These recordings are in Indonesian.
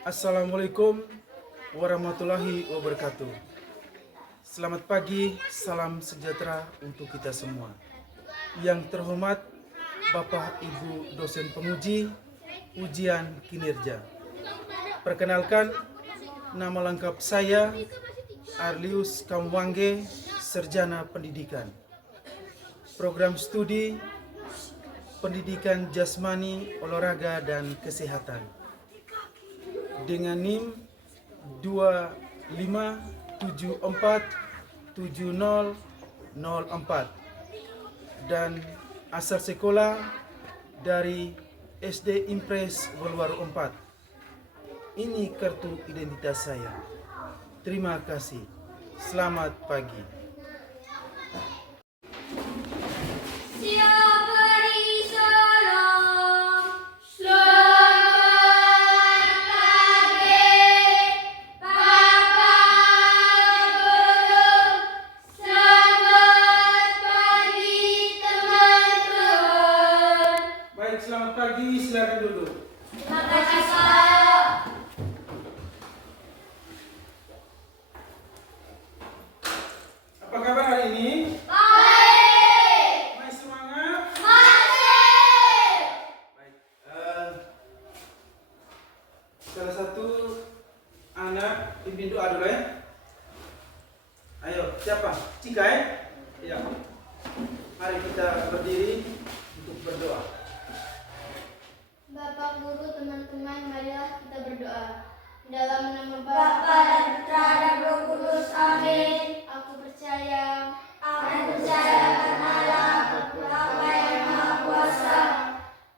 Assalamualaikum warahmatullahi wabarakatuh. Selamat pagi, salam sejahtera untuk kita semua. Yang terhormat Bapak Ibu dosen penguji ujian kinerja. Perkenalkan, nama lengkap saya Arlius Kamwange, Sarjana Pendidikan. Program studi Pendidikan Jasmani, Olahraga dan Kesehatan. Dengan NIM 25747004 dan asal sekolah dari SD Impres Wolwaru 4. Ini kartu identitas saya. Terima kasih. Selamat pagi. Baik, selamat pagi. Silakan duduk. Terima kasih, Pak. Apa kabar hari ini? Baik. Masih semangat? Masih. Baik. Salah satu anak pimpin doa dulu ya. Ayo, siapa? Cika ya? Iya. Mari kita berdiri untuk berdoa. Bapak Guru, teman-teman, marilah kita berdoa. Dalam nama Bapa dan Putra dan Roh Kudus. Amin. Aku percaya akan Allah, Bapa yang Maha Kuasa,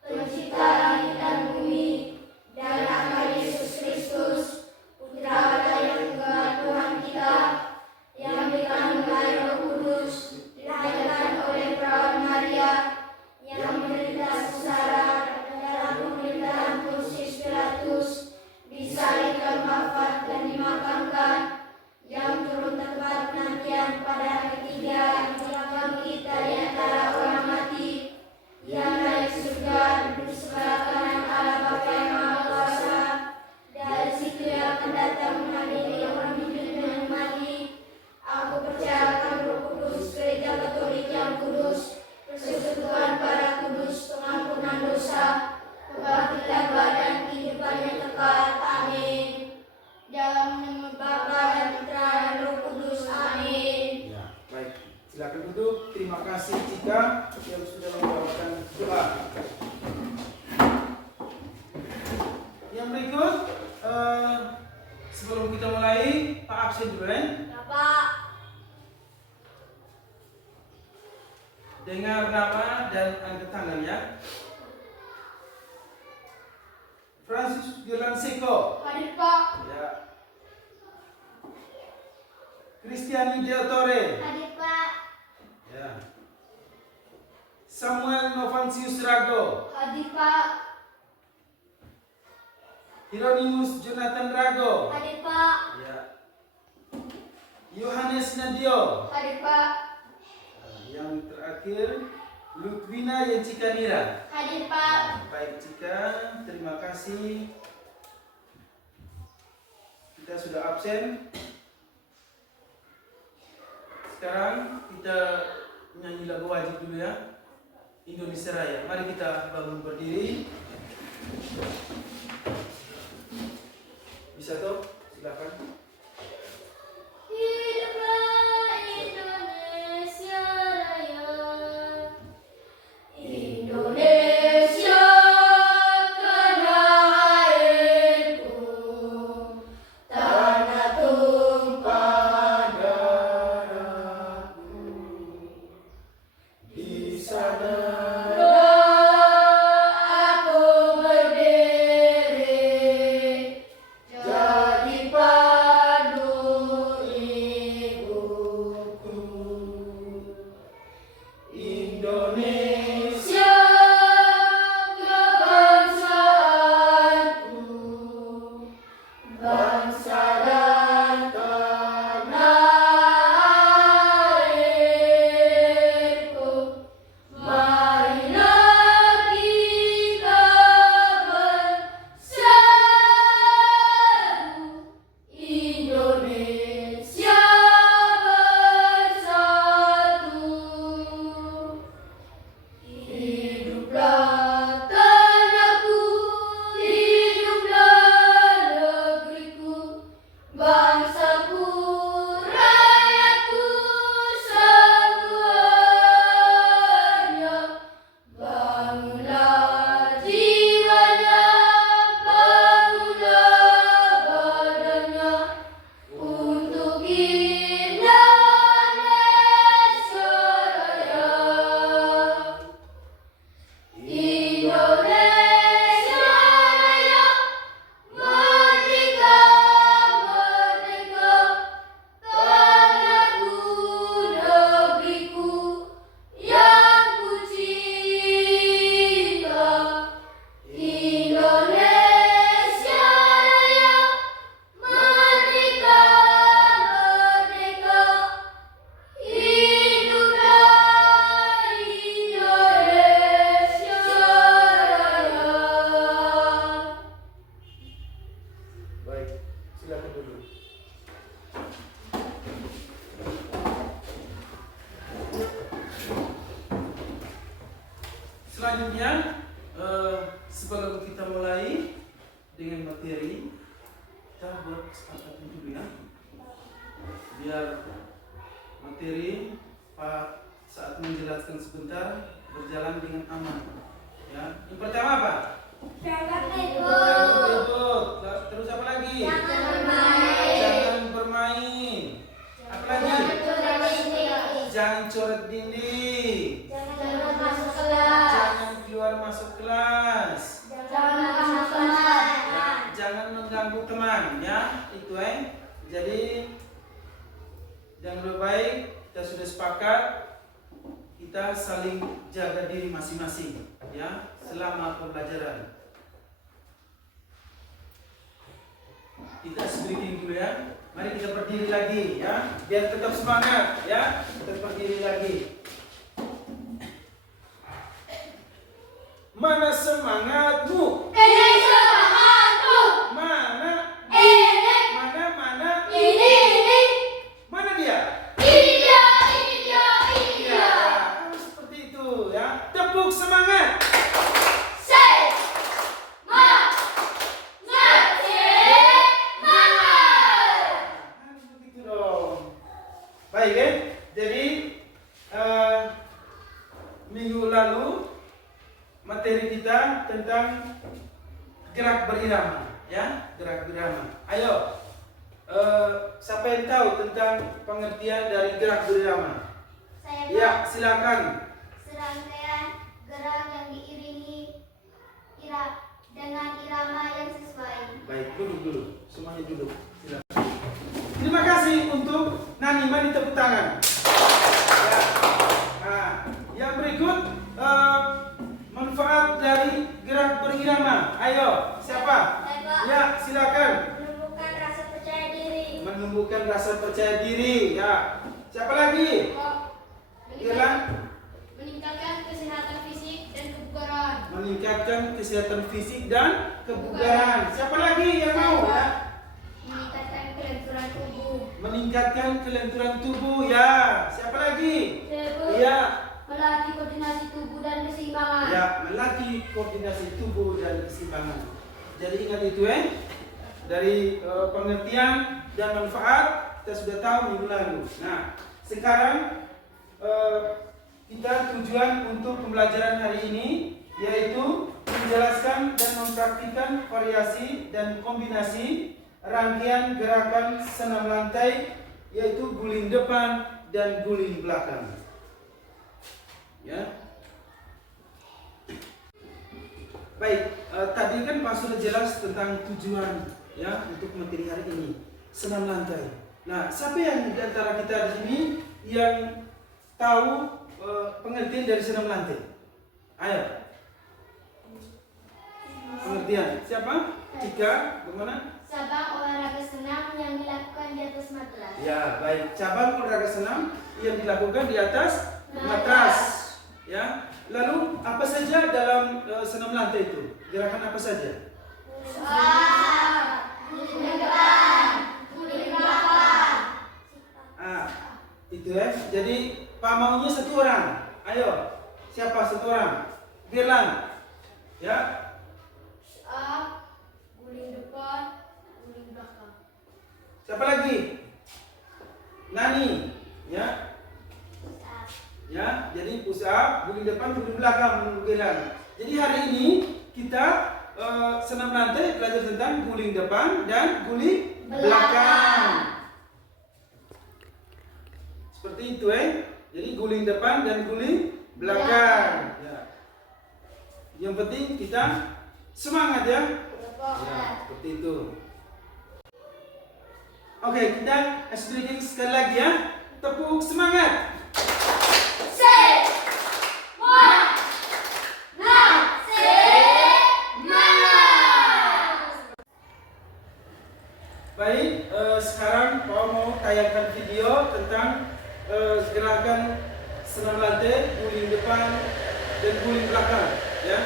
Pencipta langit dan bumi, dan akan Yesus Kristus, Putra Allah yang tunggal Tuhan kita, yang dikandung oleh Roh Kudus, dilahirkan oleh perawan Maria, yang menderita sengsara dalam pemerintahan Pontius Pilatus, disalibkan, wafat dan dimakamkan, yang turun tempat penantian pada hari ketiga, yang bangkit dari antara orang mati, yang naik surga duduk sebelah kanan Allah Bapa yang Maha Kuasa, dari situ yang akan datang menghadiri orang hidup dan yang mati. Aku percaya akan Roh Kudus, Gereja Katolik yang kudus, persekutuan para kudus, pengampunan dosa, kebangkitan badan, kehidupan yang kekal. Amin. Dalam nama Bapa dan Putra dan Roh Kudus. Amin. Ya, baik. Silakan duduk. Terima kasih Cika yang sudah membawakan doa. Yang berikut, sebelum kita mulai, Pak absen dulu ya. Bapak. Dengar nama dan angkat tangan ya. Francis Gilanseko. Hadir, Pak. Ya. Kristiani Deotore. Hadir, Pak. Ya. Samuel Novansius Rago. Hadir, Pak. Hieronymus Jonathan Rago. Hadir, Pak. Ya. Yohanes Nadio. Hadir, Pak. Yang terakhir Lutwina Yencika Nira. Hadir, Pak. Baik Cika, terima kasih. Kita sudah absen. Sekarang kita menyanyi lagu wajib dulu ya. Indonesia Raya. Mari kita bangun berdiri. Bisa toh? Silakan. Hiduplah Indonesia Raya. Indonesia tanah airku, tanah tumpah Darahku di sana. aku merdeka. dengan materi, kita buat kesepakatan dulu ya. Biar materi Pak saat menjelaskan sebentar berjalan dengan aman. Ya. Yang pertama apa? Jangan Ribut. Terus apa lagi? Jangan bermain. Jangan bermain. Apa lagi? Jangan coret dinding. Jangan masuk kelas. Jangan keluar masuk kelas. Jangan masuk kelas. Ya, jangan mengganggu teman ya. Itu Jadi yang lebih baik kita sudah sepakat kita saling jaga diri masing-masing ya selama pembelajaran. Kita speaking dulu ya. Mari kita berdiri lagi ya, biar tetap semangat ya. Kita berdiri lagi. Mana semangatmu? Ini semangatku. Mana? Ini. Mana? Ini. Mana dia? Ini dia. Ya, seperti itu ya. Tepuk semangat. Begitu dong. Baik Jadi minggu lalu materi kita tentang gerak berirama ya, gerak berirama. Ayo, siapa yang tahu tentang pengertian dari gerak berirama? Saya Ya, silakan. serangkaian gerak yang diiringi dengan irama yang sesuai. Baik, duduk dulu. Semuanya duduk. Silakan. Terima kasih untuk Nani. Mari tepuk tangan. Ya. Nah, yang berikut manfaat dari gerak berirama. Ayo, siapa? Saya, Pak. Ya, silakan. Menumbuhkan rasa percaya diri. Menumbuhkan rasa percaya diri. Ya. Siapa lagi? Irlan. Meningkatkan kesehatan fisik dan kebugaran. Meningkatkan kesehatan fisik dan kebugaran. Siapa lagi yang mau? Ya. Meningkatkan kelenturan tubuh. Meningkatkan kelenturan tubuh. Ya. Siapa lagi? Saya, Iya. melatih koordinasi tubuh dan keseimbangan. Ya, melatih koordinasi tubuh dan keseimbangan. Jadi ingat itu dari pengertian dan manfaat kita sudah tahu minggu lalu. Nah, sekarang kita tujuan untuk pembelajaran hari ini yaitu menjelaskan dan mempraktikkan variasi dan kombinasi rangkaian gerakan senam lantai yaitu guling depan dan guling belakang. Ya. Baik, tadi kan Pak sudah jelas tentang tujuan ya untuk materi hari ini, senam lantai. Nah, siapa yang di antara kita di sini yang tahu pengertian dari senam lantai? Ayo. Pengertian. Siapa? Tika, bagaimana? Cabang olahraga senam yang dilakukan di atas matras. Ya, baik. Cabang olahraga senam yang dilakukan di atas matras. Ya. Lalu apa saja dalam senam lantai itu? Gerakan apa saja? Guling depan, guling belakang. Itu ya. Jadi Pak maunya satu orang. Ayo. Siapa satu orang? Firlan. Ya. Guling depan, guling belakang. Siapa lagi? Nani. Ya. Ya, jadi push up, guling depan, guling belakang, guling. Jadi hari ini kita senam lantai belajar tentang guling depan dan guling belakang. Seperti itu Jadi guling depan dan guling belakang. Ya. Yang penting kita semangat ya. Ya, seperti itu. Oke, kita explain sekali lagi ya. Tepuk semangat. Baik, sekarang Pak mau tayangkan video tentang gerakan senam lantai, guling depan dan guling belakang, ya.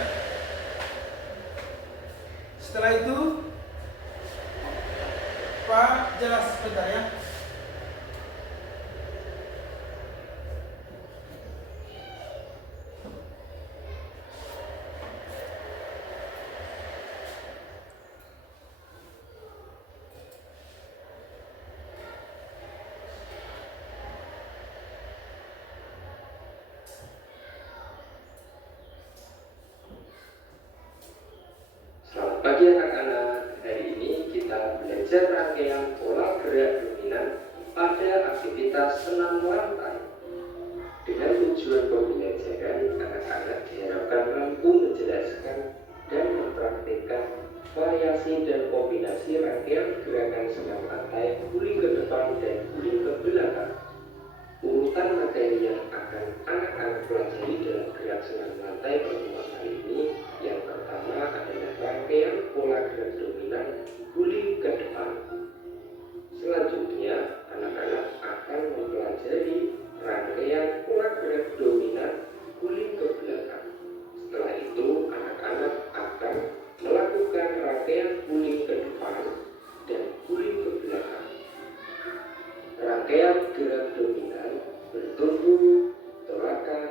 Setelah itu Pak jelas sebentar ya. Bagi anak-anak, hari ini kita belajar rangkaian pola gerak dominan pada aktivitas senam lantai. Dengan tujuan pembelajaran, anak-anak diharapkan mampu menjelaskan dan mempraktikkan variasi dan kombinasi rangkaian gerakan senam lantai, guling ke depan dan guling ke belakang. Urutan materi yang akan anak-anak pelajari dalam gerak senam lantai pertemuan kali ini, yang pertama adalah rangkaian pola gerak dominan guling ke depan. Selanjutnya, anak-anak akan mempelajari rangkaian pola gerak dominan guling ke belakang. Setelah itu, anak-anak akan melakukan rangkaian guling ke depan dan guling ke belakang. Rangkaian gerak dominan bertumpu, tolakan,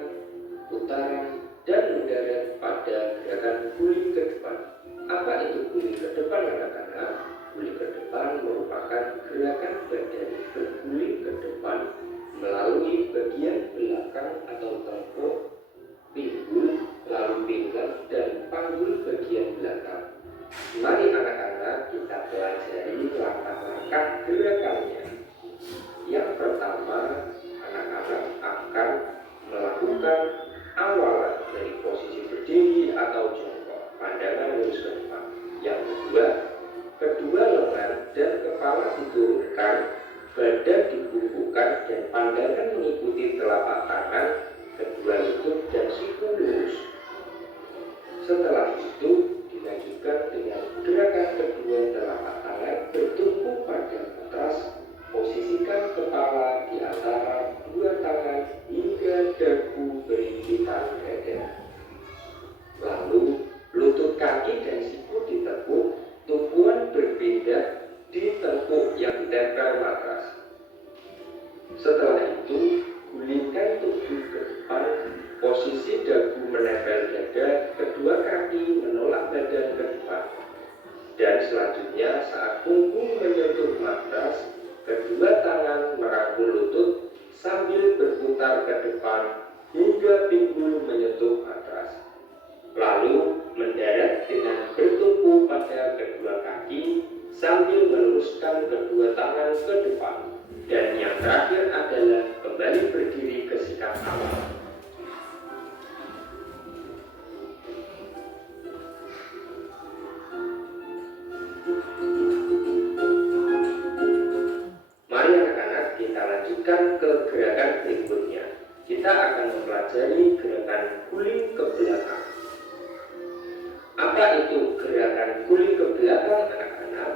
putaran, dan mendarat pada gerakan guling ke depan. Apa itu guling ke depan, anak-anak? Guling ke depan merupakan gerakan badan berguling ke depan melalui bagian belakang atau tengkuk, pinggul, lalu pinggang, dan panggul bagian belakang. Mari anak-anak kita pelajari langkah-langkah gerakannya. Yang pertama, anak-anak akan melakukan awalan dari posisi berdiri atau jongkok, pandangan lurus ke depan. Yang kedua, kedua lengan dan kepala diturunkan, badan dibungkukkan dan pandangan mengikuti telapak tangan, kedua lutut dan siku lurus. Setelah itu dilanjutkan dengan gerakan kedua telapak tangan bertumpu pada matras. Posisikan kepala di antara dua tangan hingga dagu berimpitan dada. Lalu lutut kaki dan siku ditekuk, tumpuan berpindah di tengkuk yang ditempel matras. Setelah itu, gulingkan tubuh ke depan, posisi dagu menempel dada, kedua kaki menolak badan ke depan. Dan selanjutnya saat punggung menyentuh matras, kedua tangan merangkul lutut sambil berputar ke depan hingga pinggul menyentuh matras. Lalu mendarat dengan bertumpu pada kedua kaki sambil meluruskan kedua tangan ke depan. Dan yang terakhir adalah kembali berdiri ke sikap awal. Mari anak-anak kita lanjutkan ke gerakan berikutnya. Kita akan mempelajari gerakan guling ke belakang. Apa itu gerakan guling ke belakang, anak-anak?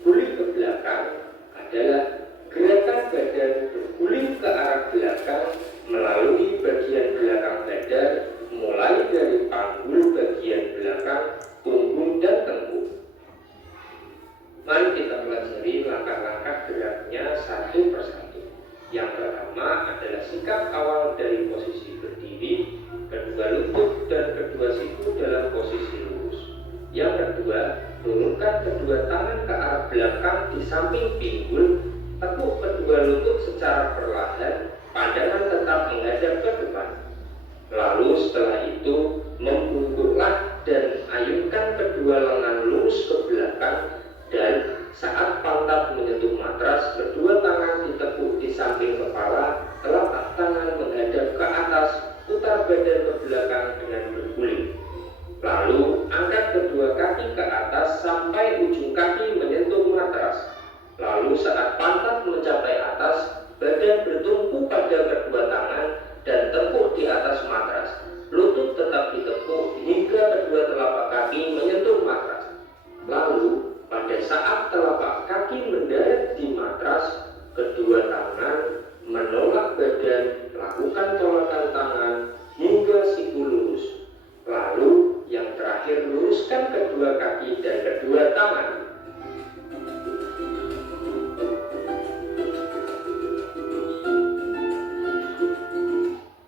Guling ke belakang adalah gerakan badan berguling ke arah belakang melalui bagian belakang badan, mulai dari panggul bagian belakang, punggung, dan tengkuk. Mari kita pelajari langkah-langkah geraknya satu persatu. Yang pertama adalah sikap awal dari posisi berdiri, kedua lutut dan kedua siku dalam posisi lurus. Yang kedua, turunkan kedua tangan ke arah belakang di samping pinggul, tekuk kedua lutut secara perlahan, pandangan tetap menghadap ke depan. Lalu setelah itu, membungkuklah dan ayunkan kedua lengan lurus ke belakang, dan saat pantat menyentuh matras, kedua tangan ditekuk di samping kepala, telapak tangan menghadap ke atas, putar badan ke belakang dengan berguling. Lalu angkat kedua kaki ke atas sampai ujung kaki menyentuh matras. Lalu saat pantat mencapai atas, badan bertumpu pada kedua tangan dan tekuk di atas matras. Lutut tetap ditekuk hingga kedua telapak kaki menyentuh matras. Lalu pada saat telapak kaki mendarat di matras, kedua tangan menolak badan, lakukan tolakan tangan hingga siku lurus. Lalu yang terakhir, luruskan kedua kaki dan kedua tangan.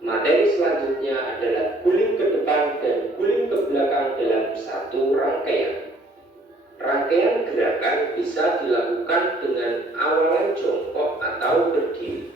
Materi selanjutnya adalah guling ke depan dan guling ke belakang dalam satu rangkaian. Rangkaian gerakan bisa dilakukan dengan awalan jongkok atau berdiri.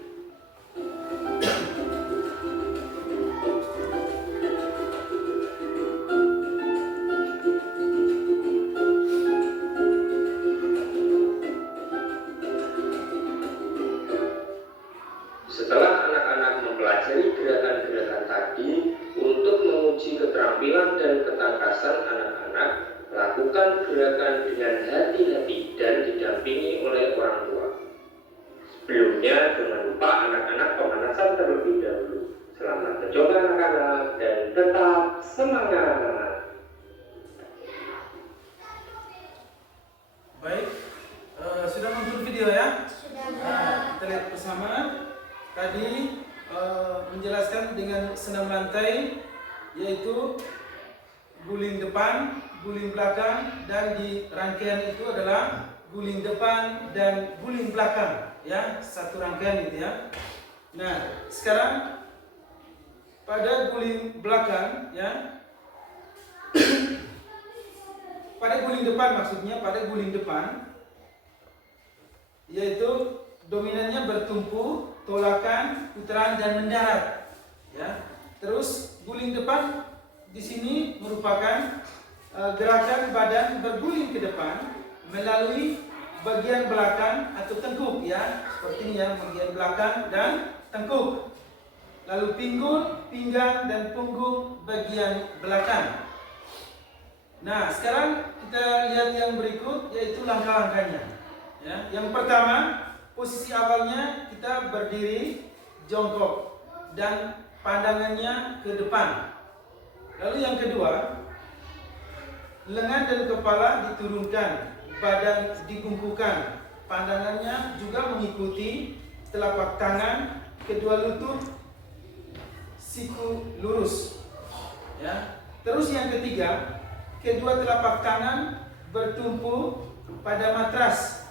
kita lihat bersama. Tadi menjelaskan dengan senam lantai, yaitu guling depan, guling belakang, dan di rangkaian itu adalah guling depan dan guling belakang, ya, satu rangkaian gitu ya. Nah, sekarang pada guling belakang, ya, pada guling depan maksudnya, pada guling depan, yaitu dominannya bertumpu, tolakan, putaran, dan mendarat, ya. Terus guling depan di sini merupakan gerakan badan berguling ke depan melalui bagian belakang atau tengkuk, ya, seperti ini ya, bagian belakang dan tengkuk. Lalu pinggul, pinggang, dan punggung bagian belakang. Nah, sekarang kita lihat yang berikut, yaitu langkah-langkahnya. Ya, yang pertama, posisi awalnya kita berdiri jongkok dan pandangannya ke depan. Lalu yang kedua, lengan dan kepala diturunkan, badan dibungkukkan, pandangannya juga mengikuti telapak tangan, kedua lutut, siku lurus. Ya. Terus yang ketiga, kedua telapak tangan bertumpu pada matras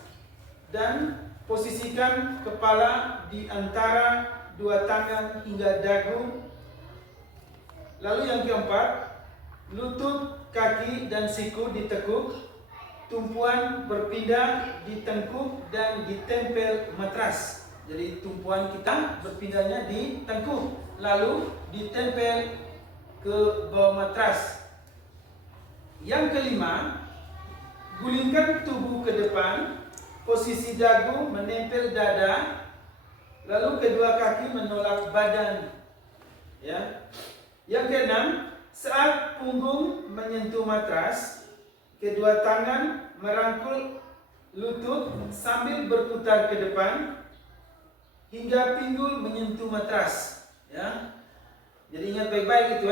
dan posisikan kepala di antara dua tangan hingga dagu. Lalu yang keempat, lutut, kaki, dan siku ditekuk, tumpuan berpindah di tengkuk dan ditempel matras. Jadi tumpuan kita berpindahnya di tengkuk, lalu ditempel ke bawah matras. Yang kelima, gulingkan tubuh ke depan, posisi dagu menempel dada, lalu kedua kaki menolak badan. Ya. Yang keenam, saat punggung menyentuh matras, kedua tangan merangkul lutut sambil berputar ke depan hingga pinggul menyentuh matras. Ya. Jadi ingat baik-baik itu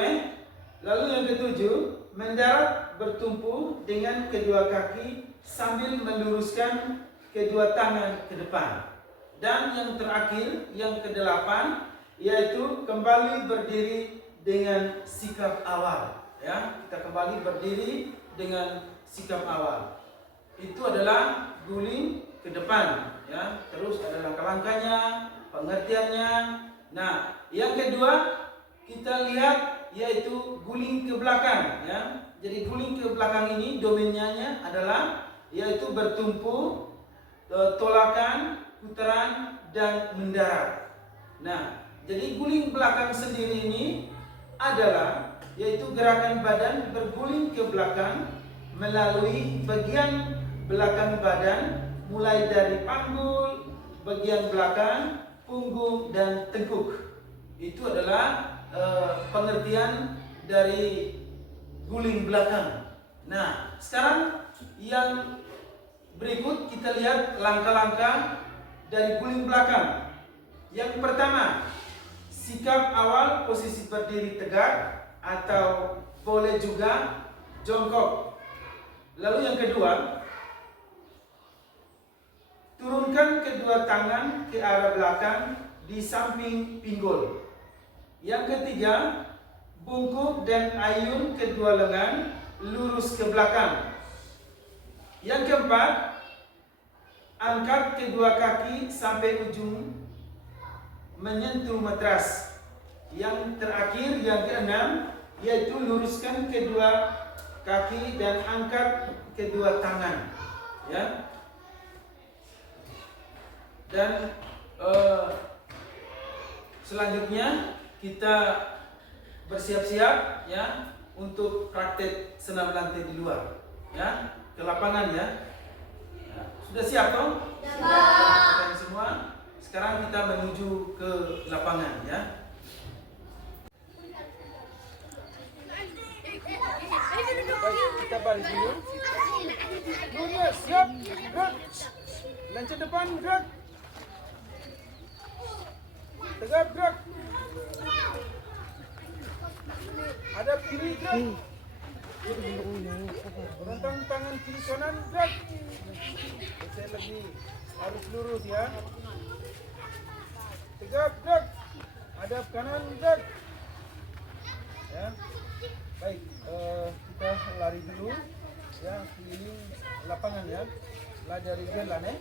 Lalu yang ketujuh, mendarat bertumpu dengan kedua kaki sambil meluruskan kedua tangan ke depan. Dan yang terakhir, yang kedelapan, yaitu kembali berdiri dengan sikap awal. Ya, kita kembali berdiri dengan sikap awal. Itu adalah guling ke depan. Ya, terus ada langkah-langkahnya, pengertiannya. Nah, yang kedua kita lihat yaitu guling ke belakang. Ya, jadi guling ke belakang ini domainnya adalah yaitu bertumpu, tolakan, putaran, dan mendarat. Nah, jadi guling belakang sendiri ini adalah yaitu gerakan badan berguling ke belakang melalui bagian belakang badan, mulai dari panggul, bagian belakang, punggung, dan tengkuk. Itu adalah pengertian dari guling belakang. Nah, sekarang yang berikut kita lihat langkah-langkah dari guling belakang. Yang pertama, sikap awal posisi berdiri tegak atau boleh juga jongkok. Lalu yang kedua, turunkan kedua tangan ke arah belakang di samping pinggul. Yang ketiga, bungkuk dan ayun kedua lengan lurus ke belakang. Yang keempat, angkat kedua kaki sampai ujung menyentuh matras. Yang terakhir, yang keenam, yaitu luruskan kedua kaki dan angkat kedua tangan. Ya. Dan selanjutnya kita bersiap-siap ya untuk praktek senam lantai di luar. Ya, ke lapangan ya. Ya. Sudah siap toh? Sudah semua. Sekarang kita menuju ke lapangan ya. Baik, kita baris dulu. Lurus, siap, gerak. Lancar depan, gerak. Tegap, gerak. Hadap kiri, gerak. Rentang tangan kiri kanan, gerak. Saya lagi harus lurus ya. Tegap, gerak. Hadap kanan, gerak. Ya. Baik, kita lari dulu. Ya, keliling lapangan ya. Lah dari jalan ya.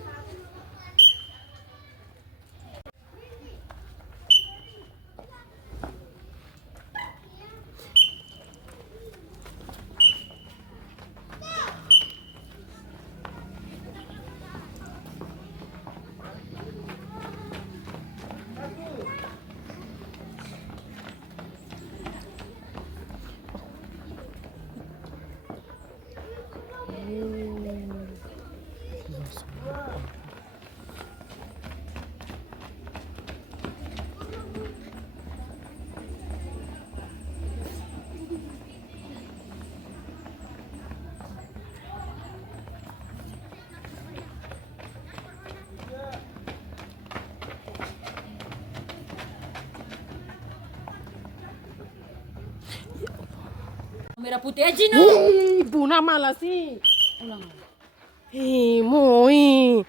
Merah putih aja no. Buna malah sih. Ulang. Moi.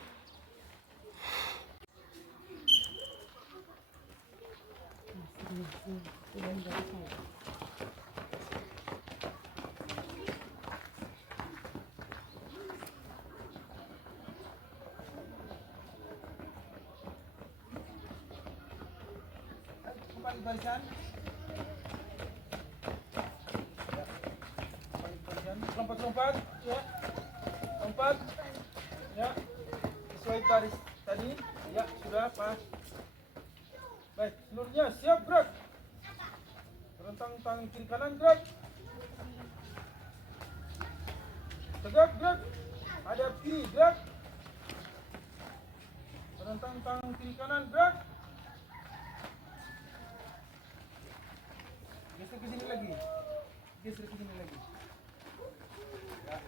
Kembali barisan. Lompat-lompat, ya. Lompat. Ya. Sesuai baris tadi. Ya, sudah pas. Baik, seluruhnya siap gerak. Rentang tangan kiri kanan gerak. Tegak gerak. Hadap kiri gerak. Rentang tangan kiri kanan gerak. Geser ke sini lagi. Geser ke sini lagi. Ya.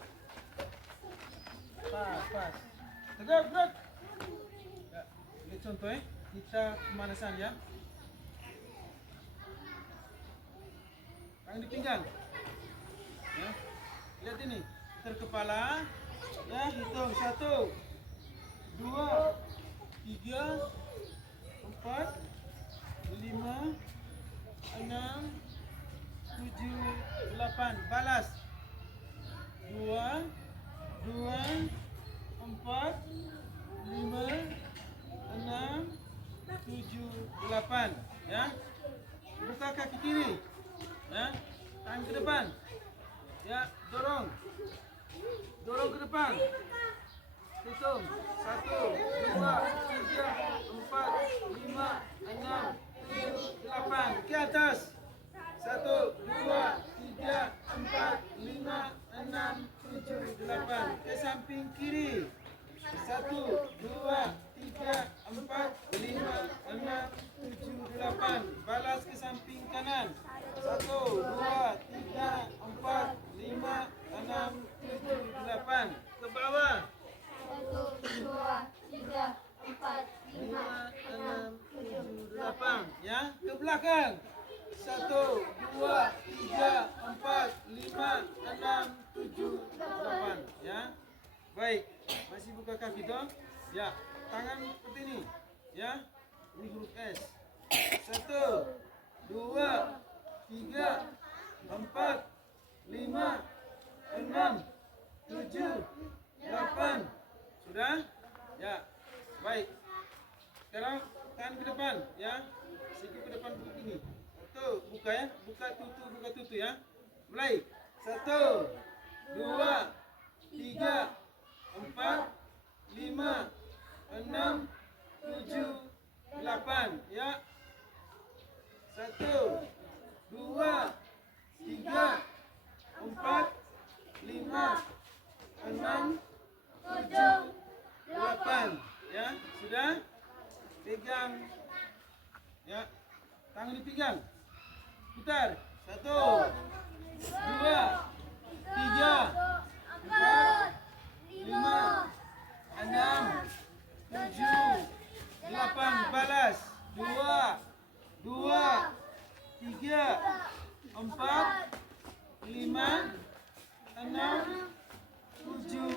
Pas. Tegak gerak. Ya, lihat contoh kita pemanasan ya. Tangan di pinggang. Ya. Lihat ini, putar kepala. Ya, hitung 1 2 3 4 5 6 7 8. Balas. 2 4 5 6 7 8. Ya. Buka kaki kiri. Ya. Tangan ke depan. Ya, dorong ke depan. Hitung 1 2 3 4 5 6 7 8. Ke atas. 1 2 3 4 5 6 7 8. Ke samping kiri. 1 2 3 4 5 6 7 8. Balas ke samping kanan. 1 2 3 4 5 6 7 8. Ke bawah. 1 2 3 4 5 6 7 8. Ya, ke belakang. 1 2 3 4 5 6 7 8. Ya. Baik, masih buka kaki toh? Ya, tangan seperti ini. Ya. Ini huruf S. 1 2 3 4 5 6 7 8. Sudah? Ya. Baik. Sekarang tangan ke depan, ya. Siku ke depan begini. Tuh, buka ya. Buka tutu ya. Mulai. 1 2 3 4 5 6 7 8. Ya. 1 2 3 4 5 6 7 8. Ya, sudah? Pegang. Ya. Tangan dipegang. Putar. 1 2 3 4 5 6 7 8. Balas. 2 2 3 4 5 6 7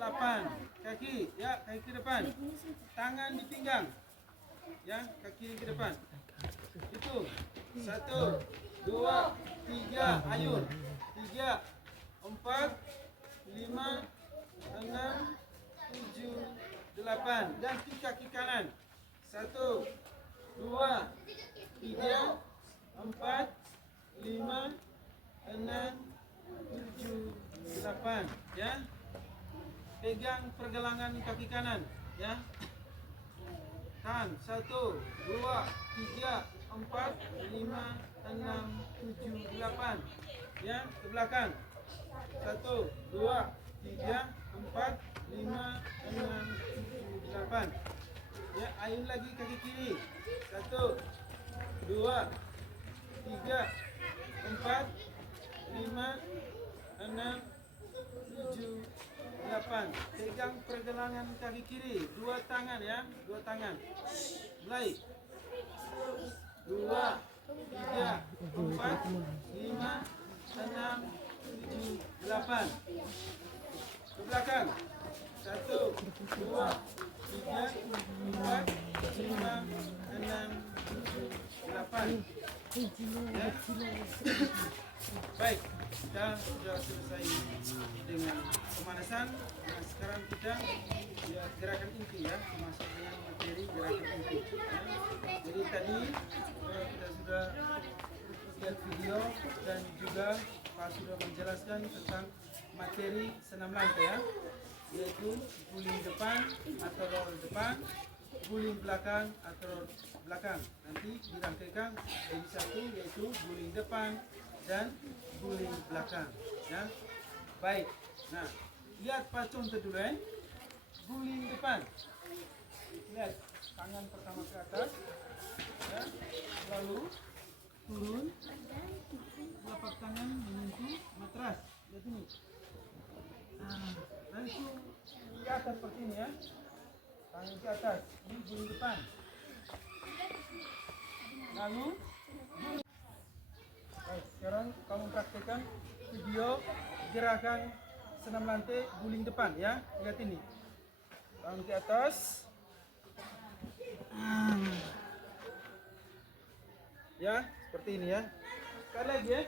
8. Kaki, ya, kaki ke depan. Tangan di pinggang. Ya, kaki kiri ke depan. Hitung. 1, 2, 3, ayun. 3, 4, 5, 6, 7, 8. Ganti kaki kanan. 1, 2, 3, 4, 5, 6, 7, 8. Ya. Pegang pergelangan kaki kanan. Ya. Tahan. 1, 2, 3, 4, 5, 6, 7, 8. Ya, ke belakang. 1, 2, 3, 4, 5, 6, 7, 8. Ya, ayun lagi kaki kiri. 1, 2, 3, 4, 5, 6, 7, 8. Pegang pergelangan kaki kiri. 2 tangan ya. 2 tangan. Mulai. 2, 3, 4, 5, 6, 7, 8. Ke belakang. 1, 2, 3, 4, 5, 6, 7, 8. Ya. Baik, kita sudah selesai dengan pemanasan. Nah, sekarang kita ya, gerakan inti ya, masuk dengan materi gerakan inti. Ya. Jadi tadi kita sudah lihat video dan juga Pak sudah menjelaskan tentang materi senam lantai ya, yaitu guling depan atau roll depan, guling belakang atau roll belakang. Nanti dirangkaikan jadi satu, yaitu guling depan dan guling belakang ya. Baik, nah lihat Pak contoh dulu ya. Guling depan, lihat tangan pertama ke atas ya, lalu turun, telapak tangan menyentuh matras. Lihat ini. Nah, langsung ke atas seperti ini ya, tangan ke atas. Ini guling depan. Lalu guling. Baik, sekarang kamu praktekkan video gerakan senam lantai guling depan ya. Lihat ini. Tangan ke atas. Ya, seperti ini ya. Sekali lagi ya.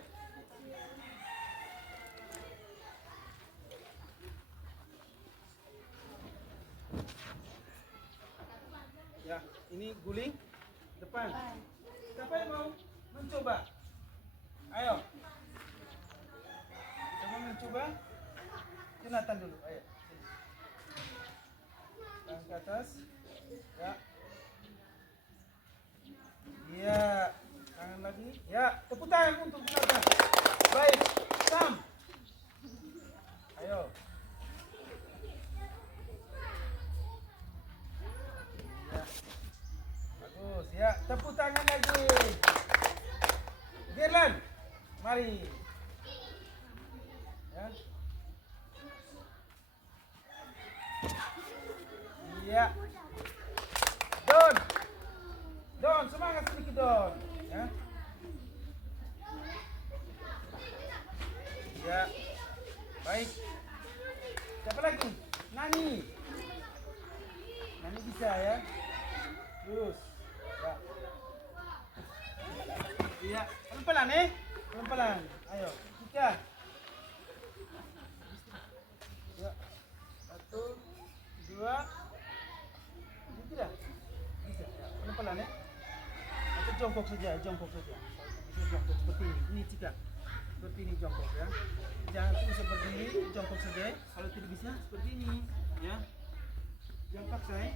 Ya, ini guling depan. Siapa yang mau mencoba? Ayo. Coba mencoba. Jonathan dulu, ayo. Tangan ke atas. Ya. Iya. Tangan lagi. Ya, tepuk tangan untuk Jonathan. Baik, Sam. Ayo. Ya. Bagus, ya. Tepuk tangan lagi. Gerlan, mari. Ya. Iya. Don, semangat sedikit Don. Ya. Ya. Baik. Siapa lagi? Nani. Nani bisa ya. Terus. Ya. Iya, pelan-pelan pelan-pelan. Ayo, 3. Ya. 1, 2. Ini tidak. Bisa. Ya, pelan-pelan ya. Atau jongkok saja. Bisa jongkok seperti ini. Ini 3. Seperti ini jongkok ya. Jangan terus seperti ini, jongkok saja. Kalau tidak bisa seperti ini, ya. Jangan paksa ya.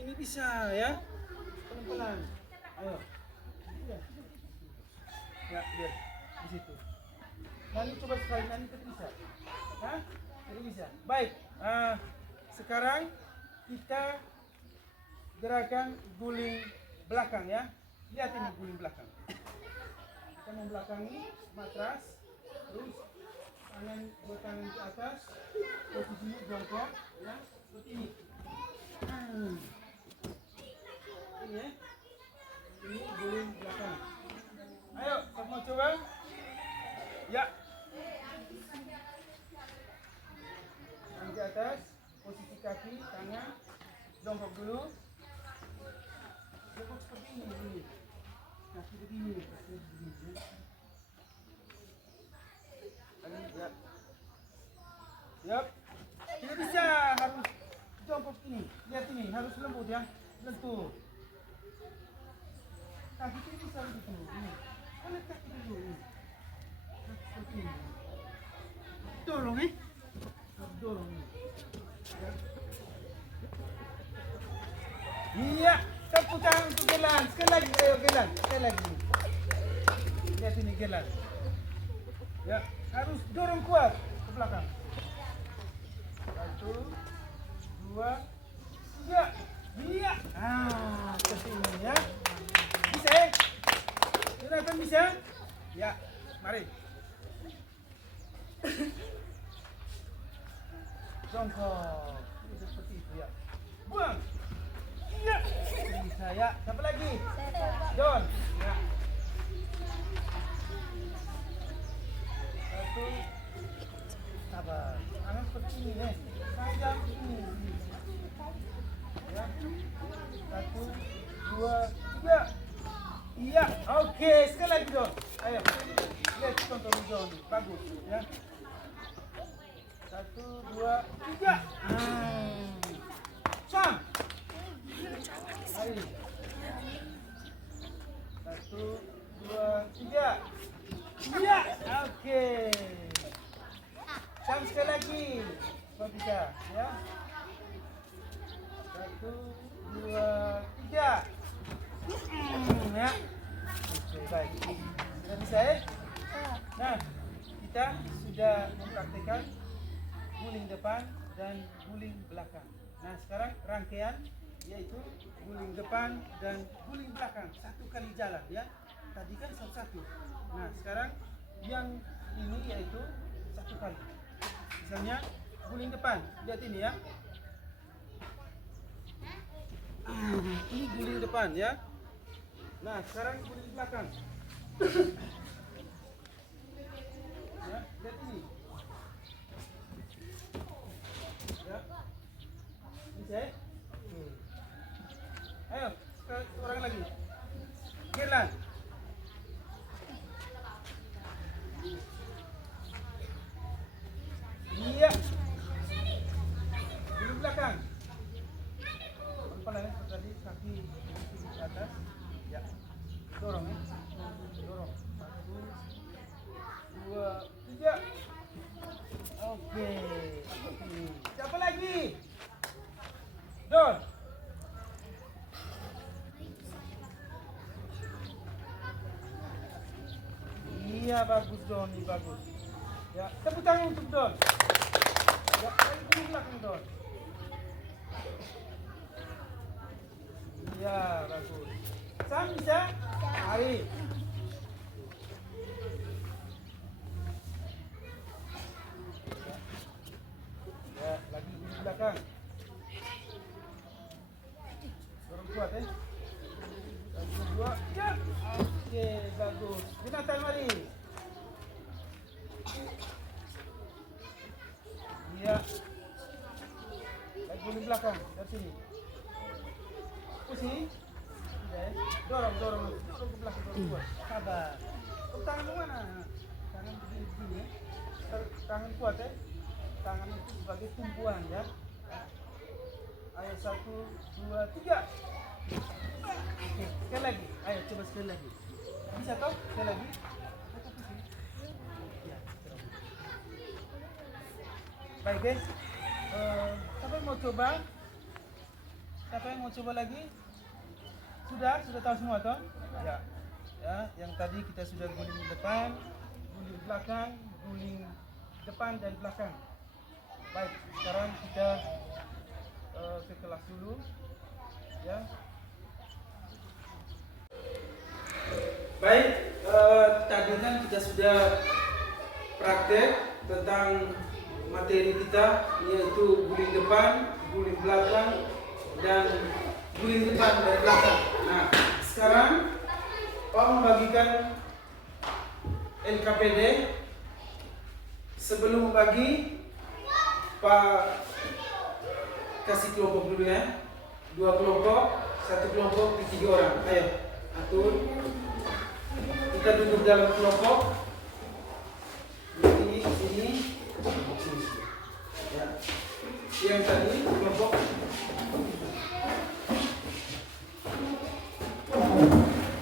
Ini bisa ya. Pelan-pelan. Ayo. Ya, biar di situ. Nanti coba sekali, nanti tidak bisa. Hah? Tidak bisa. Baik. Sekarang kita gerakan guling belakang ya. Lihat ini guling belakang. Kita membelakangi matras, terus dua tangan ke atas, posisinya jongkok, ya, seperti ini. Ini ya, ini guling belakang. Ayo, kita mau coba? Ya. Tangan ke atas, posisi kaki, tangan, jongkok dulu. Jongkok seperti ini. Kaki begini, kaki begini. Ya. Yap. Tidak bisa, harus jongkok ini. Lihat ini, harus lembut ya. Lentur. Kaki ini bisa begitu. Ini. Lihat kaki dulu ini. Seperti ini. Dorong dorong ini. Ya. Iya, tepuk tangan untuk Gelan. Sekali lagi, ayo Gelan. Sekali lagi. Lihat ini Gelan. Ya, harus dorong kuat ke belakang. 1, 2, 3. Iya. Seperti ini ya. Bisa ya? Jonathan bisa? Ya, mari. Jongkok. Seperti itu ya. Buang. Iya. Bisa ya. Siapa lagi? John. Ya. 1. Sabar. Tangan seperti ini ya. Tajam ini. Ya. 1, 2, 3. Iya. Oke. Sekali lagi John. Ayo. Lihat contoh John. Bagus. Ya. 1, 2, 3. Sam. Mari. 1, 2, 3. Iya. Oke. Sam sekali lagi. Kau bisa ya. 1, 2, 3. Ya. Oke, baik. Sudah bisa ya? Nah, kita sudah mempraktikkan guling depan dan guling belakang. Nah, sekarang rangkaian yaitu guling depan dan guling belakang. 1 kali jalan ya. Tadi kan satu-satu. Nah, sekarang yang ini yaitu 1 kali. Misalnya guling depan. Lihat ini ya. Ini guling depan ya. Nah, sekarang guling belakang. Ya, lihat ini. Ya. Bisa ya? Ayo, orang lagi. Gelan. Iya. Di belakang. Kepalanya tadi kaki di atas. Ya. Dorong ya. Dorong. 1, 2, 3. Oke. Siapa lagi? Don. Iya, bagus Don, ini bagus. Ya, tepuk tangan untuk Don. Ya, lagi ke belakang Don. Iya, bagus. Sam bisa? Mari. Ya, lagi di belakang. Dorong kuat ya. 1, 2, ya. Oke, bagus. Jonathan mari. Iya. Lagi di belakang, dari sini. Pusing. Ya, dorong ke belakang, dorong kuat. Sabar. Tangan ke mana? Tangan begini ya. Tangan kuat ya. Tangan itu sebagai tumpuan ya. Ayo 1, 2, 3. Oke, sekali lagi. Ayo coba sekali lagi. Bisa toh? Sekali lagi. Ya, baik deh. Siapa yang mau coba? Siapa yang mau coba lagi? Sudah tahu semua toh? Ya. Ya, yang tadi kita sudah guling depan, guling belakang, guling depan dan belakang. Baik, sekarang kita ke kelas dulu. Ya. Baik, tadi kan kita sudah praktek tentang materi kita, yaitu guling depan, guling belakang, dan guling depan dan belakang. Nah, sekarang Pak membagikan LKPD. Sebelum membagi, Pak kasih kelompok dulu ya. 2 kelompok, 1 kelompok di 3 orang. Ayo, atur. Kita duduk dalam kelompok. Di sini. Ya. Yang tadi kelompok.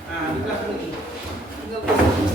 Nah, di belakang ini. Tinggal ke sini.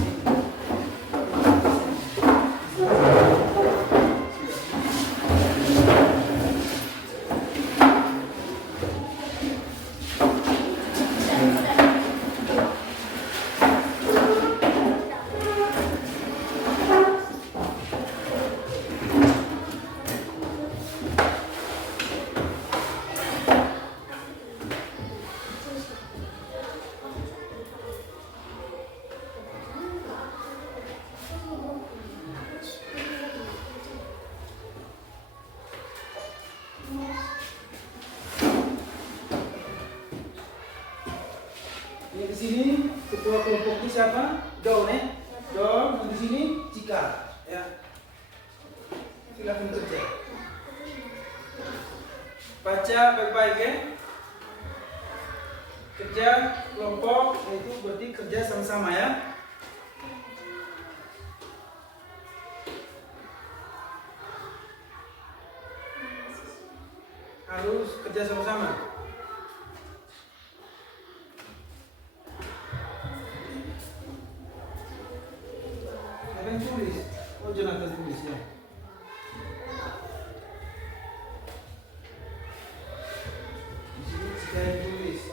Yang di sini ketua kelompoknya siapa? Don, Don. Yang di sini Cika. Ya. Silakan kerja. Baca baik-baik ya. Kerja kelompok itu berarti kerja sama-sama ya. Harus kerja sama-sama. Kalian tulis. Oh, Jonathan tulis ya. Di sini jika yang tulis.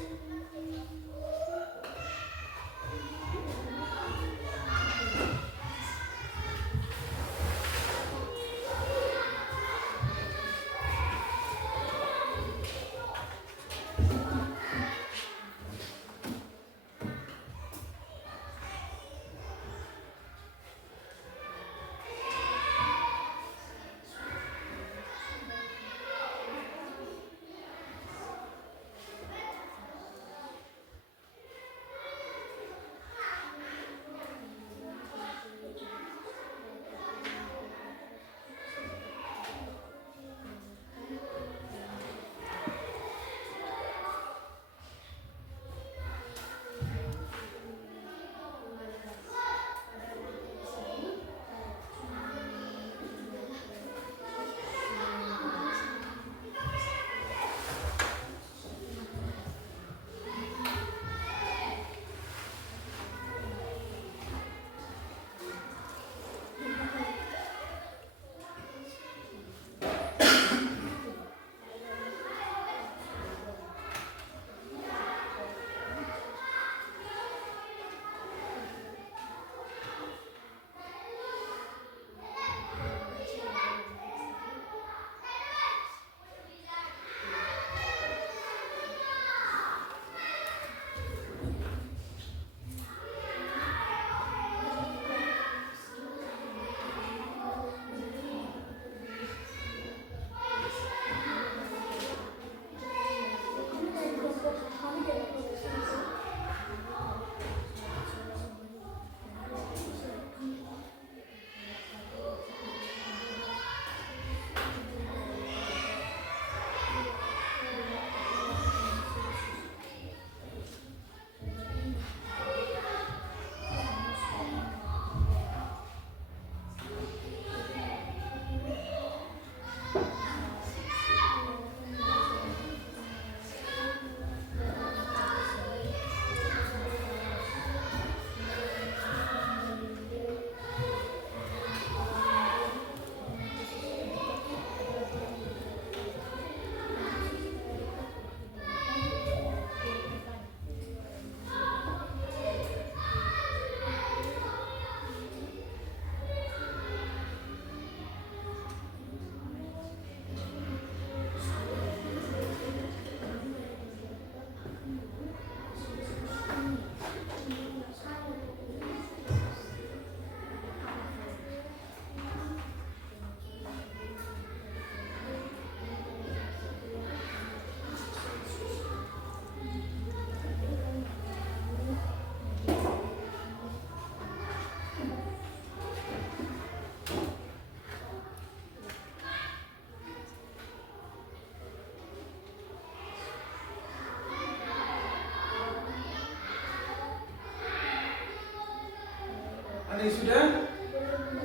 Ada yang sudah?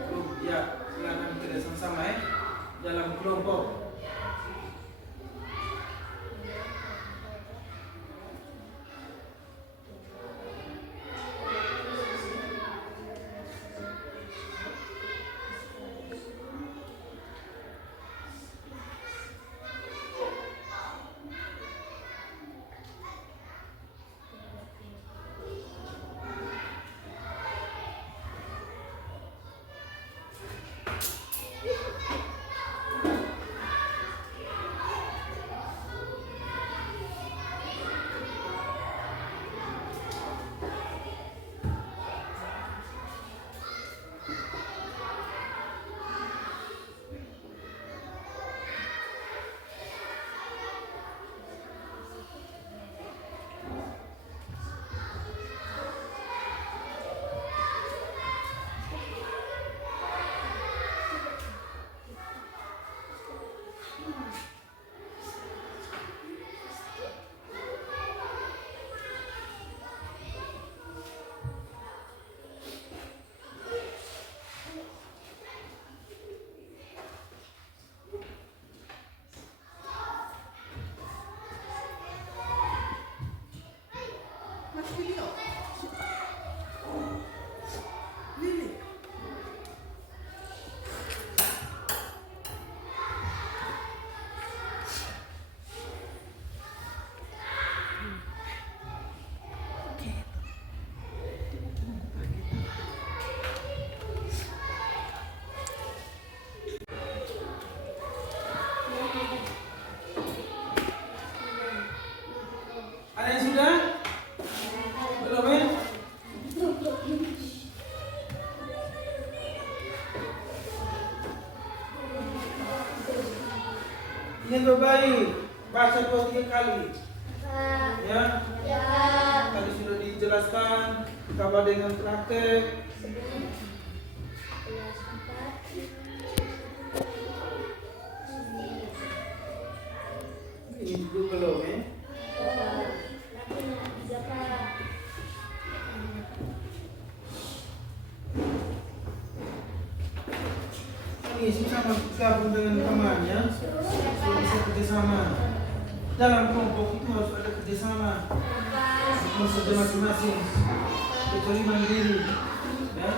Belum. Ya, silakan kita sama-sama ya. Dalam kelompok. Ada yang sudah? Belum ya? Ingin berbaik, baca 2-3 kali. Ya, tadi sudah dijelaskan, ditambah dengan praktek. Ini dulu belum ya? Ini sama gabung dengan temannya, supaya bisa kerjasama. Dalam kelompok itu harus ada kerjasama, maksudnya masing-masing, kecuali mandiri. Ya.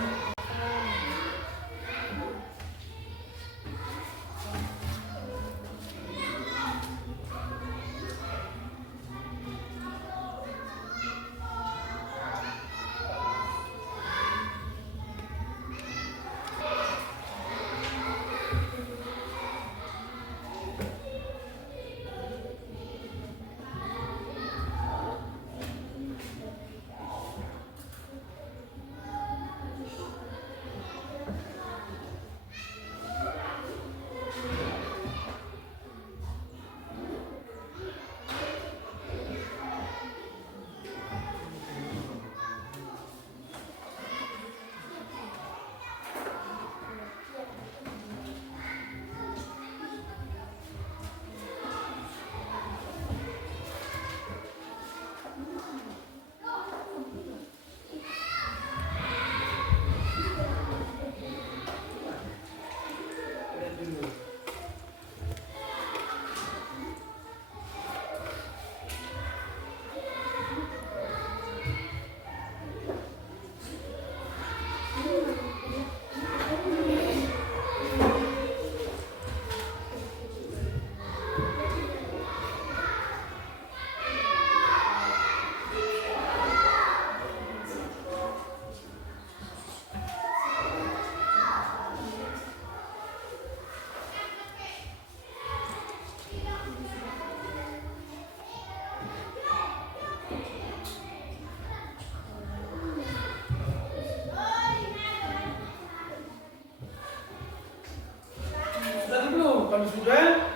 Kalau sudah,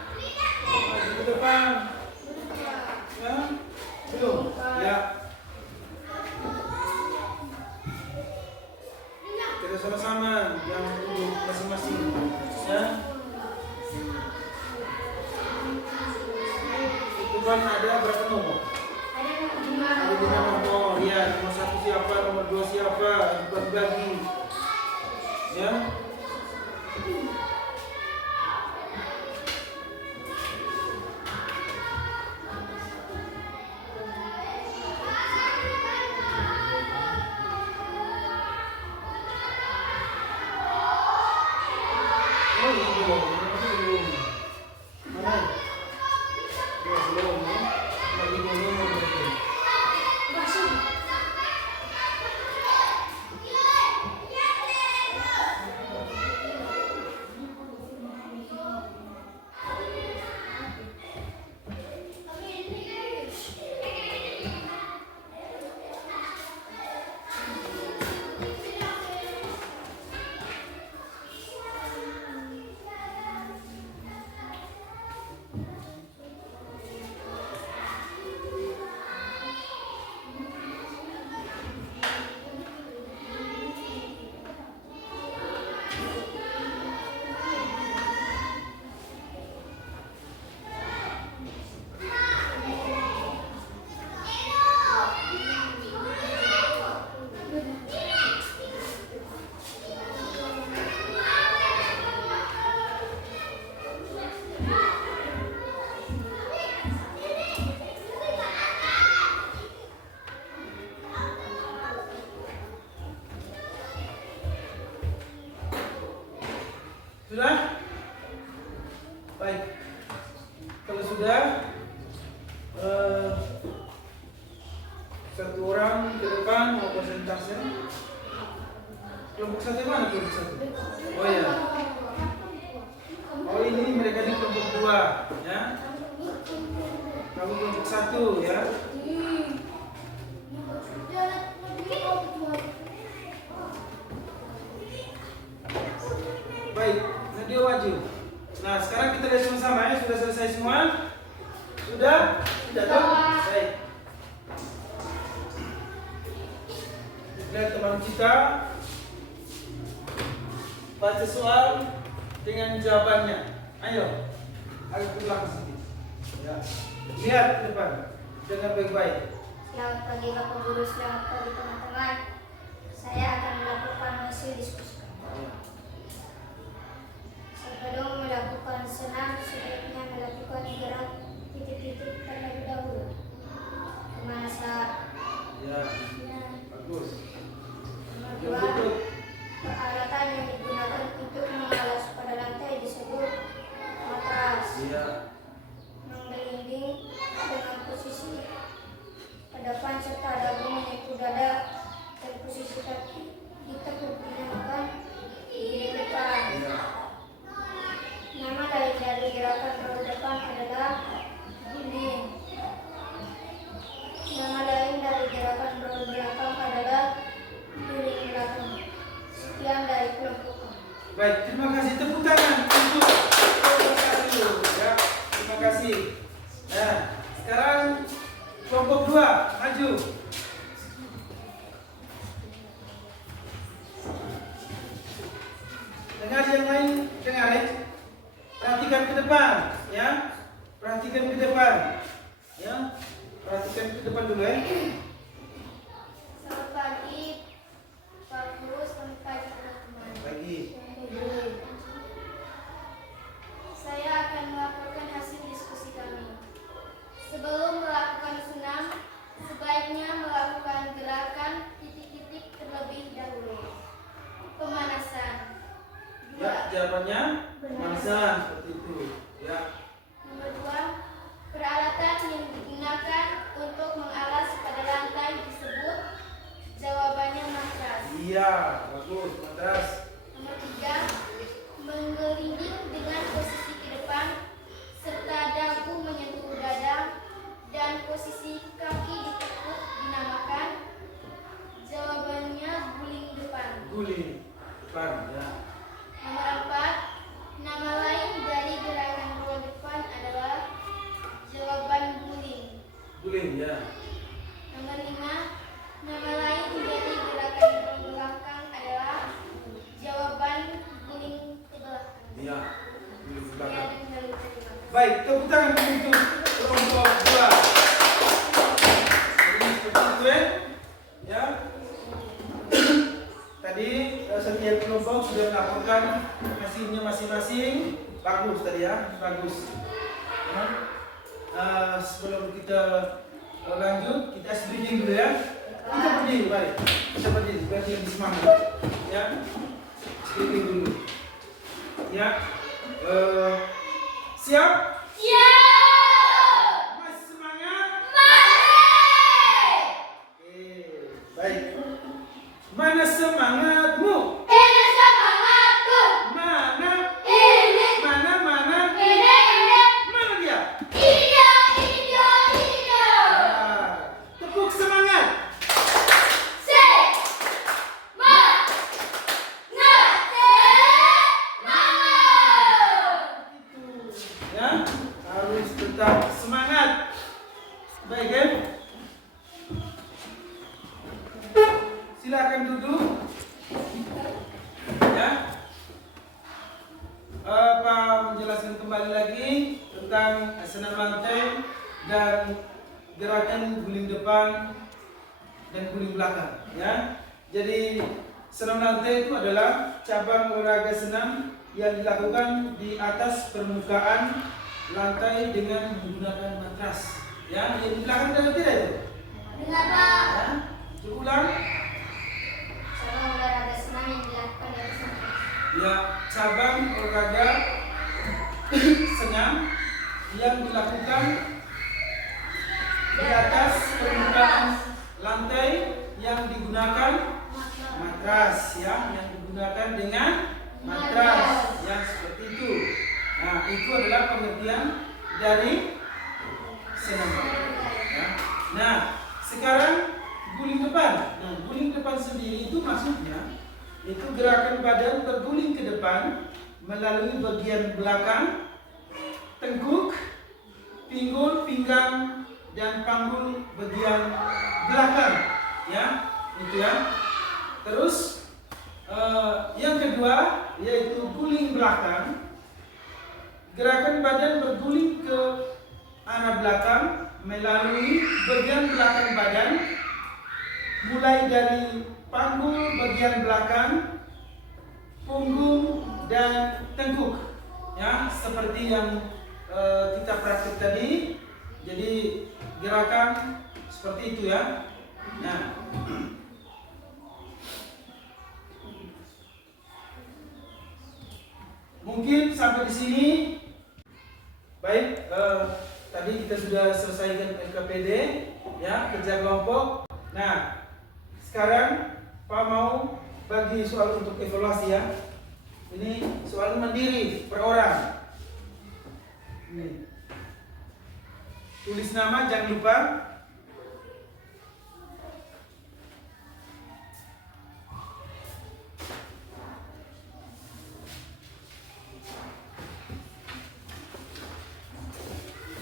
maju ke depan. Ya, belum? Ya. Kita sama-sama yang duduk masing-masing. Ya. Itu kan ada berapa nomor? Ada 5 nomor. Ya, nomor 1 siapa, nomor 2 siapa, dibagi-bagi. sudah, satu orang ke depan mau presentasi. Kelompok satu mana kelompok satu? Oh ya. Oh ini mereka di kelompok 2 ya. Kamu kelompok 1 ya. Baik, Nadia maju. Nah sekarang kita lihat sama-sama ya. Sudah selesai semua? Sudah? Sudah tahu? Baik. Lihat teman kita. Baca soal dengan jawabannya. Ayo, agak ke belakang sedikit. Ya. Lihat ke depan. Dengar baik-baik. Selamat pagi Bapak Guru, selamat pagi teman-teman. Saya akan melakukan hasil diskusi. Sebelum melakukan senam, sebaiknya melakukan gerak titik-titik terlebih dahulu. Memasak. Ya. Bagus. Nomor Yang 2. berikut. Peralatan yang digunakan untuk mengalas pada lantai disebut matras. Iya. Menggelinding dengan posisi hadapan serta dagu menyentuh dada dan posisi kaki ditekuk dinamakan gigi depan. Iya. Nama lain dari gerakan roda depan adalah guling. Nama lain dari gerakan roda belakang adalah guling belakang. Sekian dari kelompok. Baik, terima kasih. Tepuk tangan untuk kelompok 1 ya. Terima kasih. Nah, sekarang kelompok 2 maju. Dengar yang lain, dengar ya. Perhatikan ke depan, ya. Perhatikan ke depan, ya. Perhatikan ke depan dulu ya. Selamat pagi Pak Guru, selamat pagi teman-teman. Pagi. Saya akan melaporkan hasil diskusi kami. Sebelum melakukan senam, sebaiknya melakukan gerakan titik-titik terlebih dahulu. Pemanasan. Ya, jawabannya pemanasan seperti itu, ya. Nomor 2, peralatan yang digunakan untuk mengalas pada lantai disebut jawabannya matras. Iya, bagus, matras. Nomor 3, menggelinding dengan posisi ke depan serta dagu menyentuh dada dan posisi kaki ditekuk dinamakan jawabannya guling depan. Guling depan, ya. Nomor 4, nama lain dari gerakan roll depan adalah jawaban guling. Guling, ya. Nomor 5, nama lain dari gerakan roll belakang adalah jawaban guling ke belakang. Iya, guling Sekian belakang. dari terima kasih. Baik, tepuk tangan untuk kelompok 2. Jadi seperti itu ya. Tadi setiap kelompok sudah melaporkan hasilnya masing-masing. Bagus tadi ya, bagus. Ya. Sebelum kita lanjut, kita briefing dulu ya. Kita berdiri, baik. Kita berdiri, biar lebih semangat. Ya, briefing dulu. Ya, siap? Masih semangat? Oke, baik. Mana semangatmu? Mana? Mana dia? Ah, tepuk semangat. Ya, harus tetap semangat. Baik kan? Silakan duduk. Ya. Pak menjelaskan kembali lagi tentang senam lantai dan gerakan guling depan dan guling belakang. Ya. Jadi senam lantai itu adalah cabang olahraga senam yang dilakukan di atas permukaan lantai dengan menggunakan matras. Ya, di belakang ada tidak itu? Dengar Pak. Ya. Diulang. Cabang olahraga senam yang dilakukan di atas matras. Ya, cabang olahraga senam yang dilakukan di atas permukaan lantai yang digunakan matras, ya, yang digunakan dengan matras, yang seperti itu. Nah, itu adalah pengertian dari senam. Ya. Nah, sekarang guling depan. Nah, guling depan sendiri itu maksudnya itu gerakan badan berguling ke depan melalui bagian belakang, tengkuk, pinggul, pinggang, dan panggul bagian belakang, ya, itu ya. Terus yang kedua yaitu guling belakang. Gerakan badan berguling ke arah belakang melalui bagian belakang badan, mulai dari panggul bagian belakang, punggung, dan tengkuk, ya, seperti yang kita praktik tadi. Jadi gerakan seperti itu, ya. Nah, mungkin sampai di sini baik. Tadi kita sudah selesaikan LKPD, ya, kerja kelompok. Nah, sekarang Pak mau bagi soal untuk evaluasi, ya. Ini soal mandiri per orang. Ini. Tulis nama, jangan lupa.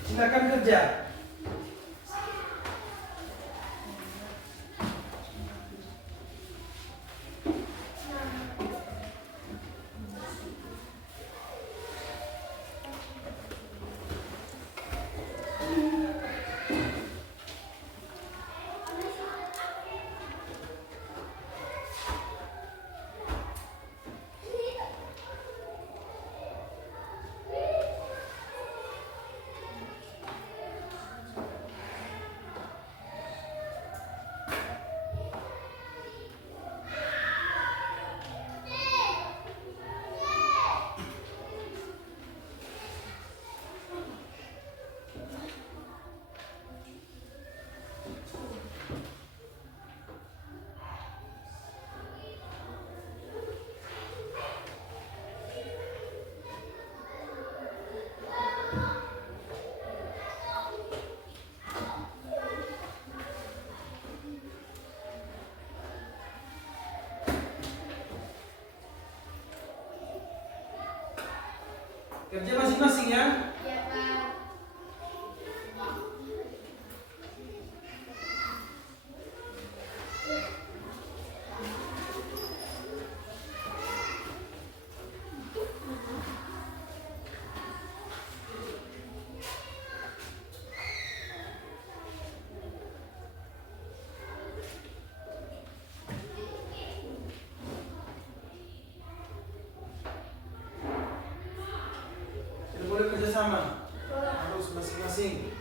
Silakan kerja. Kerja masing-masing, ya. Ya, Pak. Tidak boleh kerjasama, harus masing-masing.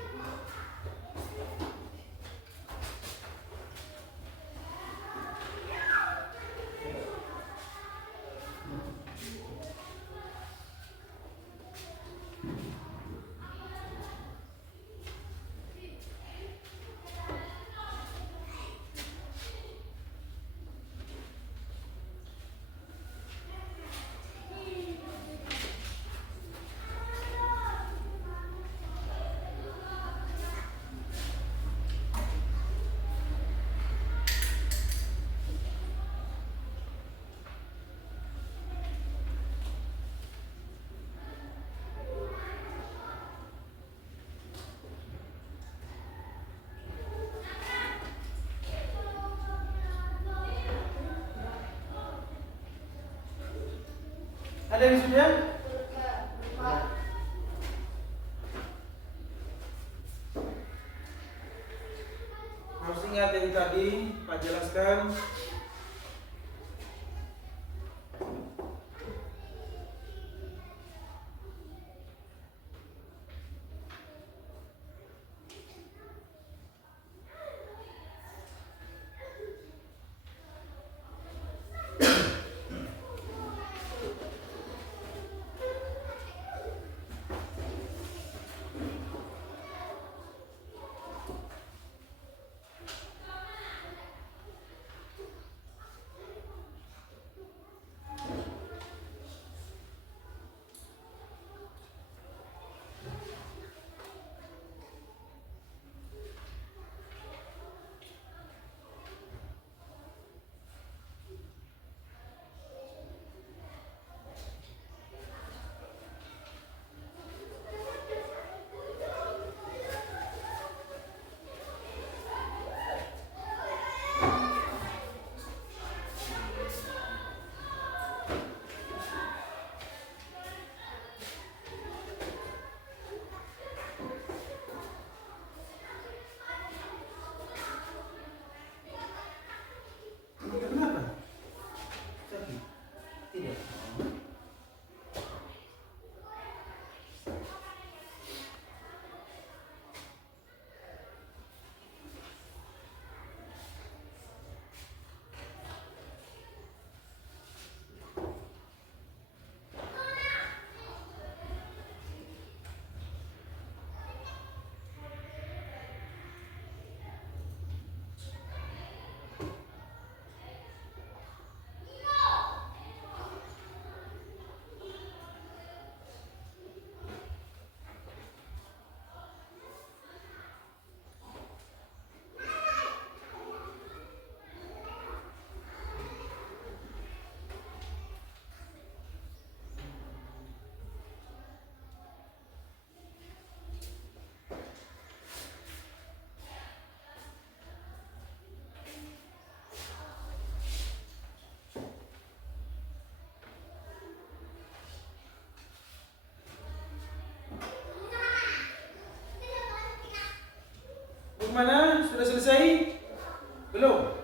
Ada yang sudah? Pak. Harus ingat yang tadi Pak jelaskan. Gimana? Sudah selesai? Belum?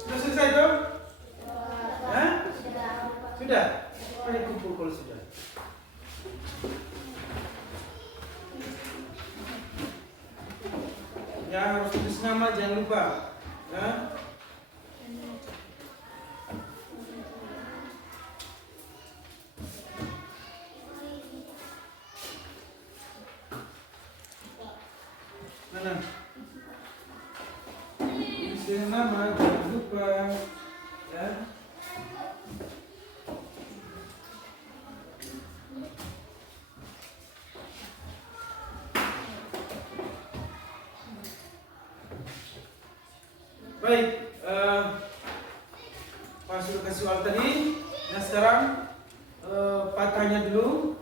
Sudah selesai toh? Hah? Sudah? Mari kumpul kalau sudah. Ya, harus tulis nama, jangan lupa. Ya. Mana? Tulis nama, jangan lupa. Ya. Baik, Pak sudah kasih soal tadi. Nah sekarang patahnya dulu.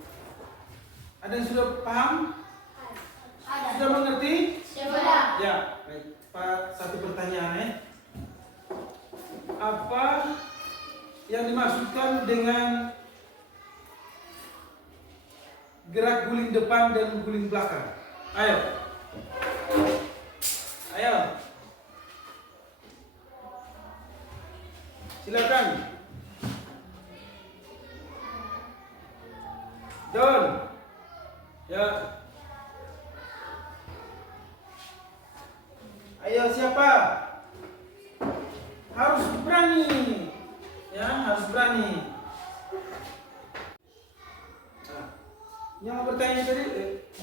Ada yang sudah paham? Ada. Sudah mengerti? Sudah. Ya, baik. Pak, satu pertanyaan apa yang dimaksudkan dengan gerak guling depan dan guling belakang? Ayo. Ayo. silakan. Don. Ya. Ayo siapa? Harus berani. Ya, harus berani. Nah, yang mau bertanya tadi,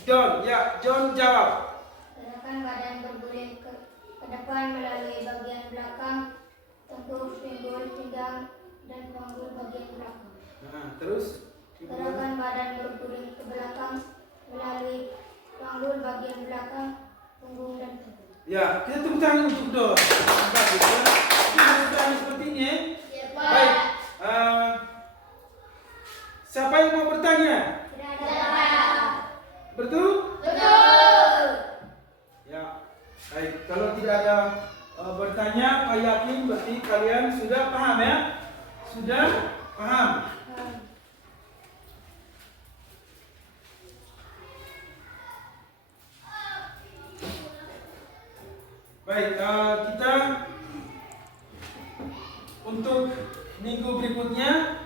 John. Ya, John jawab. Gerakan badan berguling ke depan melalui bagian belakang, tengkuk, pinggul, pinggang, dan panggul bagian belakang. Nah, terus. Gerakan badan berguling ke belakang melalui panggul bagian belakang, punggung, dan tubuh. Ya, kita tepuk tangan untuk Don. Bagus ya. Ini harus berani seperti ini ya. Ya, Baik. Siapa yang mau bertanya? Betul? Betul. Ya. Baik, kalau tidak ada bertanya, saya yakin berarti kalian sudah paham ya? Sudah paham? Baik, kita untuk minggu berikutnya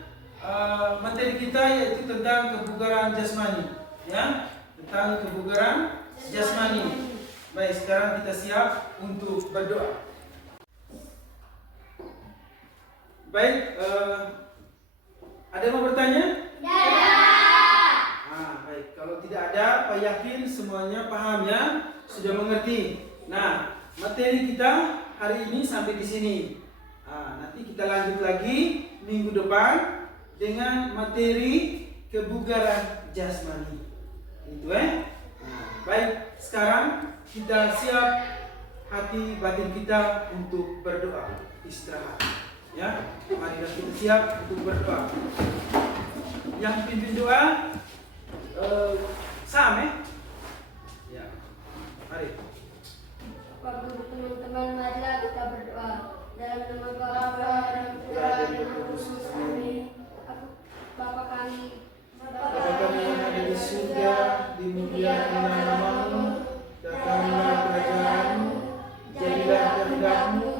materi kita yaitu tentang kebugaran jasmani, ya, tentang kebugaran jasmani. Baik, sekarang kita siap untuk berdoa. Baik, ada yang mau bertanya? Baik, kalau tidak ada, saya yakin semuanya paham ya, sudah mengerti. Nah, materi kita hari ini sampai di sini. Nanti kita lanjut lagi minggu depan dengan materi kebugaran jasmani. Itu baik, sekarang kita siap hati batin kita untuk berdoa, istirahat. Ya, marilah kita siap untuk berdoa. Yang pimpin doa Sam ya. Mari. Bapak Ibu teman-teman, marilah kita berdoa. Dalam nama Bapa dan Putra dan Roh Kudus. Amin. Bapa kami yang ada di surga, dimuliakanlah namamu, datanglah kerajaanmu, jadilah kehendakmu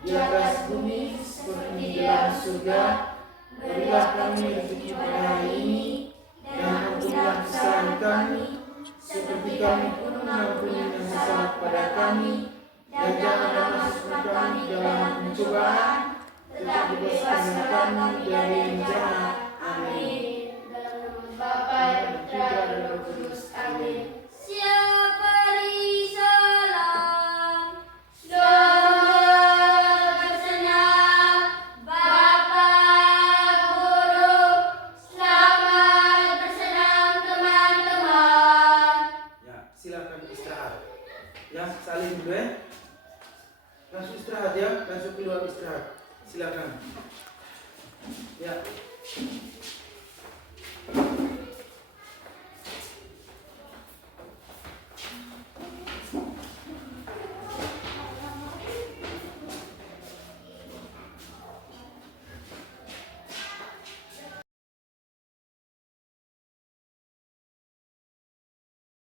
di atas bumi seperti di dalam surga. Berilah kami rezeki pada hari ini, dan ampunilah kesalahan kami, seperti kami pun mengampuni yang salah pada kami, dan janganlah masukkan kami dalam pencobaan, tetapi bebaskanlah kami dari